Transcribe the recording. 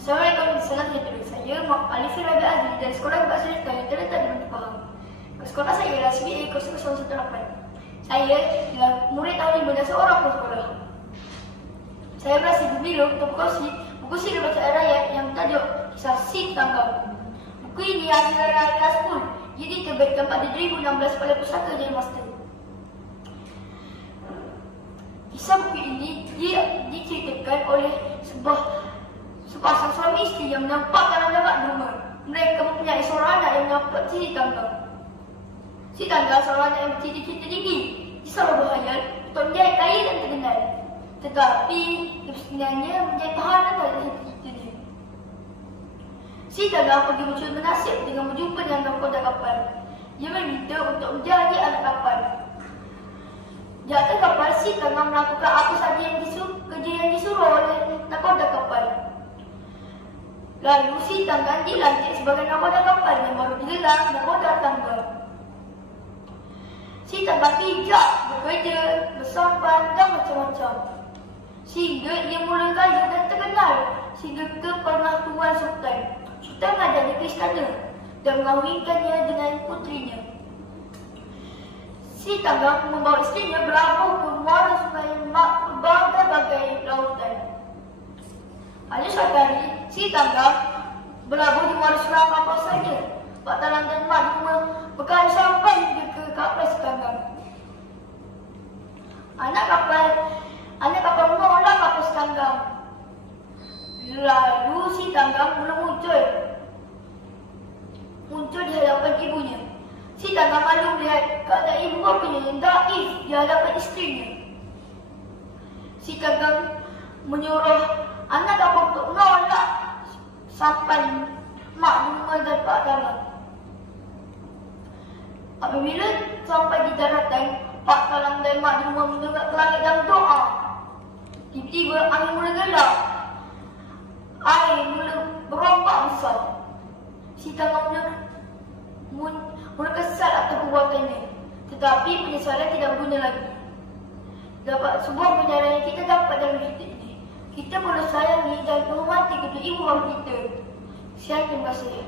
Assalamualaikum, saya Mak Alif Rabi Azli dari Sekolah Bahasa Serta yang terletak di Bukit Pahang. Sekolah saya ialah CBA 0018. Saya ialah murid tahun 5 dan seorang pun sekolah. Saya berhasil berbiru untuk buku siri bacaan rakyat yang bertajuk Kisah Si Tanggam. Buku ini hasil kelas 10, jadi diterbitkan pada 2016 oleh Pusaka Jaya Master. Kisah buku ini diceritakan oleh sepasang suami isteri yang menampak dalam dapat rumah. Mereka mempunyai seorang anak yang menampak Si Tanggam. Si Tanggam seorang anak yang bercita-cita tinggi. Dia selalu berhayal untuk menjadi kaya dan terkenal. Tetapi kemiskinannya menjadi tahanan terhadap cita-cita dia. Si Tanggam pergi mencuri nasib dengan berjumpa dengan nahkoda kapal. Dia meminta untuk menjadi anak kapal. Di atas kapal, Si Tanggam melakukan apa sahaja kerja yang disuruh oleh nahkoda kapal. Lalu Si Tanggam dilantik sebagai nahkoda kapal yang baru digelar nahkoda Tanggam. Si Tanggam bijak, bekerja, bersampan dan macam-macam. Sehingga ia mula kaya dan terkenal sehingga ke pengatuan Sultan. Sultan mengajak dia ke istana dan mengahwinkannya dengan putrinya. Si Tanggam membawa isterinya berlabuh ke muara sungai Mak ke berbagai lautan. Ada suatu hari, Si Tanggam berlabuh di muara sungai apa saja. Pak Talang dan Mak berkali sampai hingga ke kapal Si Tanggam. Anak kapal menolak kapal Si Tanggam. Lalu Si Tanggam mula muncul di hadapan ibunya. Si Tanggam malu melihat keadaan ibu bapanya yang daif di hadapan isterinya. Si Tanggam menyuruh anak kapal untuk menolak sampan Mak Duma dan Pak Talang. Apabila sampai di daratan, Pak Talang dan Mak Duma mendengar ke langit dan doa. Tiba-tiba angin mula gelap. Air mula berombak besar. Si Tanggam mula kesal atas perbuatannya. Tetapi penyesalan tidak berguna lagi. Dapat sebuah penjelasan yang kita dapat dalam cerita ini. Kita perlu sayangi dan menghormati kedua ibu bapa kita. Sekian, terima kasih.